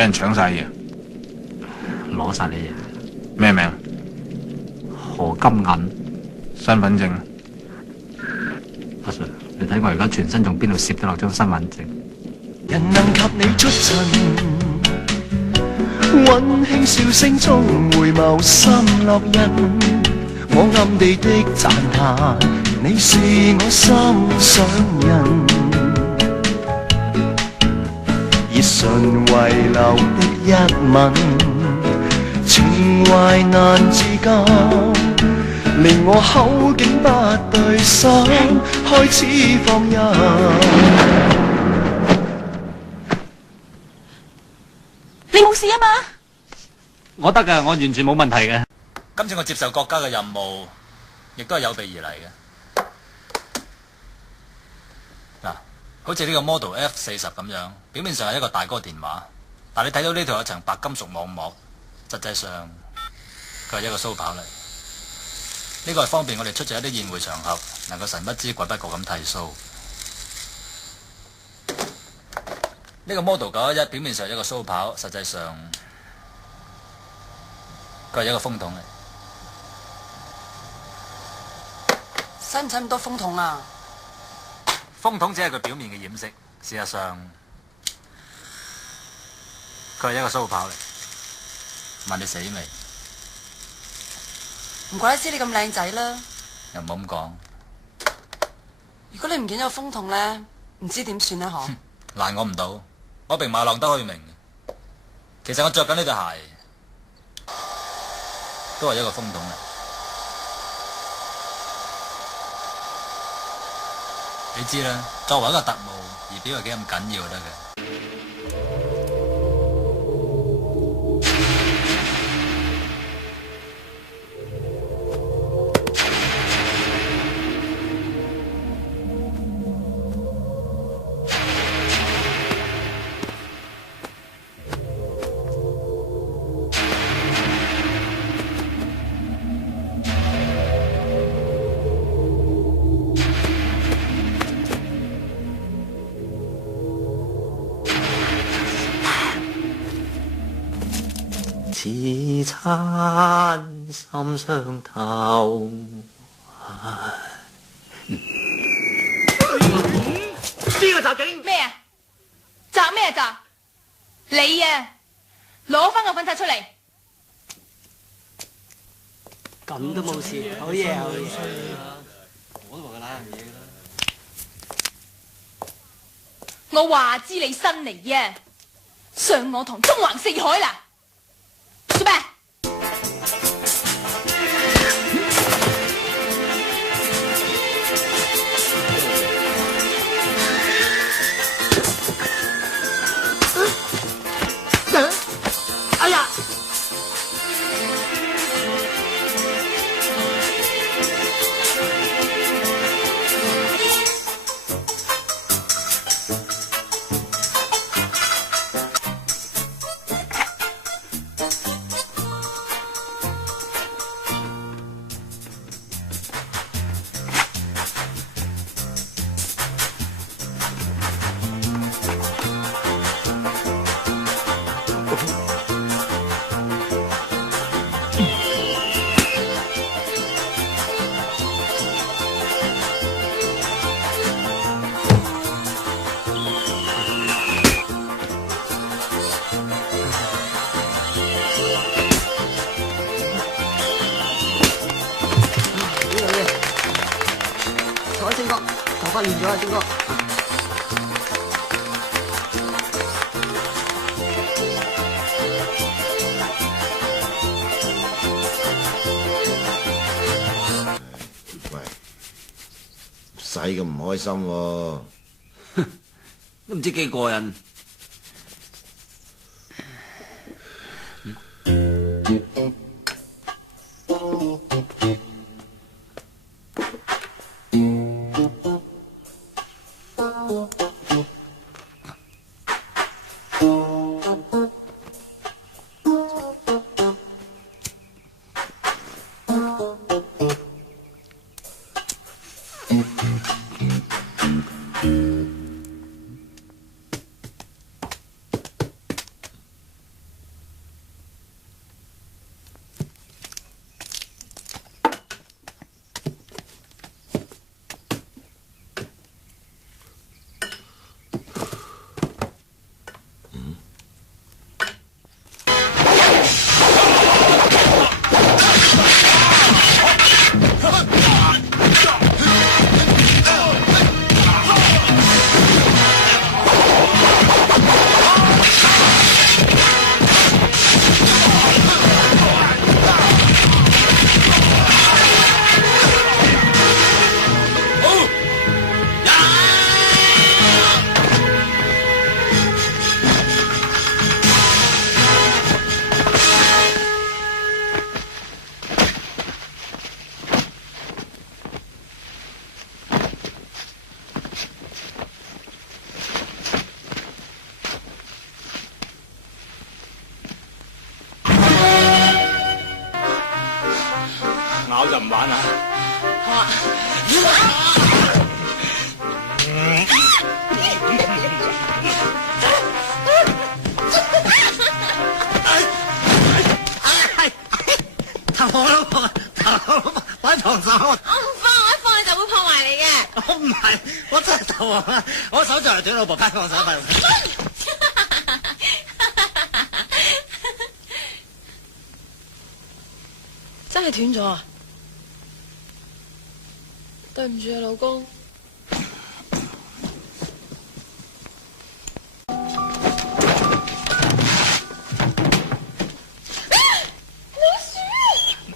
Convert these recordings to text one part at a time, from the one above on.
俾人搶晒嘢，攞晒你嘢。咩名？何金銀。身份證。阿 Sir， 你睇我而家全身仲邊度攝得落張身份證？人能及你出塵，溫馨笑聲中回眸心烙印。我暗地的讚嘆，你是我心上人。熱唇遺留的一吻，情懷難自禁，令我口竟不對心，開始放任。你冇事啊嘛？我得㗎，我完全冇問題嘅。今次我接受國家嘅任務，亦都係有備而嚟嘅。嗱，好似呢個 Model F40咁樣，表面上係一個大哥電話，但你睇到呢度有層白金屬網膜，實際上佢係一個鬚刨嚟。呢個係方便我哋出席一啲宴會場合，能夠神不知鬼不覺咁剃鬚。呢個 Model 911表面上係一個鬚刨，實際上佢係一個風筒嚟。使唔使咁多風筒啊？風筒只係佢表面嘅掩飾，事實上佢係一個鬚刨嚟。問你死未？唔怪得知你咁靚仔啦。又唔好咁講。如果你唔見咗個風筒咧，唔知點算咧？嗬？難我唔到，我並馬浪得虛名。其實我着緊呢對鞋，都係一個風筒嚟。你知啦，作為一個特務，儀表係幾咁緊要得嘅。似親心相透。邊個襲警？咩啊？襲咩襲？你啊！攞翻個粉刷出嚟！咁都冇事，好嘢好嘢。我都話佢揦人嘢啦。我話知你新嚟啊！上我堂中橫四海啦！做咩？哎呀！坐，星哥，頭髮亂咗啊，星哥。喂，唔使咁唔開心喎。都唔知幾過癮。玩啊？好啊。頭我老婆，我喺床上。我唔放，我一放你就會破壞你嘅。我唔係，我真係頭王啊！我手就嚟斷老婆，快放手，快放手。真係斷咗啊！對唔住啊，老公。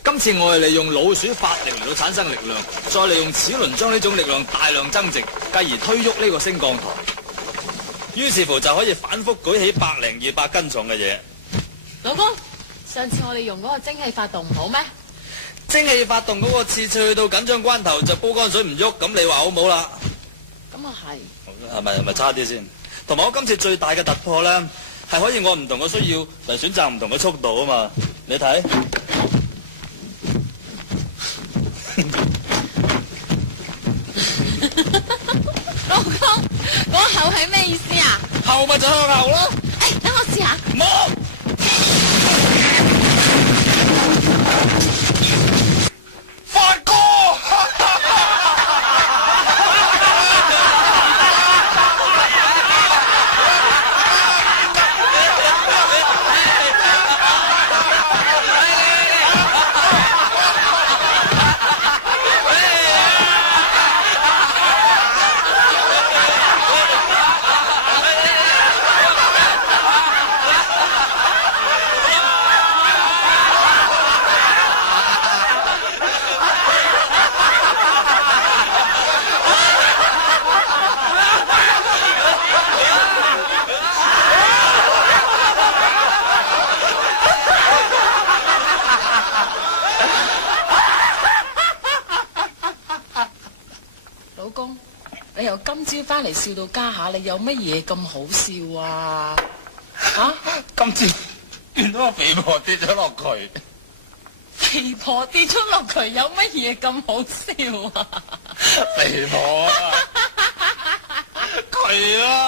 今次我係利用老鼠法力嚟到產生力量，再利用齒輪將呢種力量大量增值，繼而推喐呢個升降台。於是乎就可以反覆舉起100零200斤重嘅嘢。老公，上次我哋用嗰個蒸汽發動唔好咩？蒸汽發動嗰個次去到緊張關頭就煲乾水唔喐，咁你話好唔好啦？咁啊係。係咪差啲先？同埋我今次最大嘅突破咧，係可以按唔同嘅需要嚟選擇唔同嘅速度啊嘛！你睇。老公，嗰個口係咩意思啊？後咪就向後咯。誒，等我試下。冇。發哥。老公，你由今朝翻嚟笑到家下，你有乜嘢咁好笑啊？啊？今次見到個肥婆跌咗落渠。肥婆跌出落渠，有乜嘢咁好笑啊？肥婆啊，佢啊！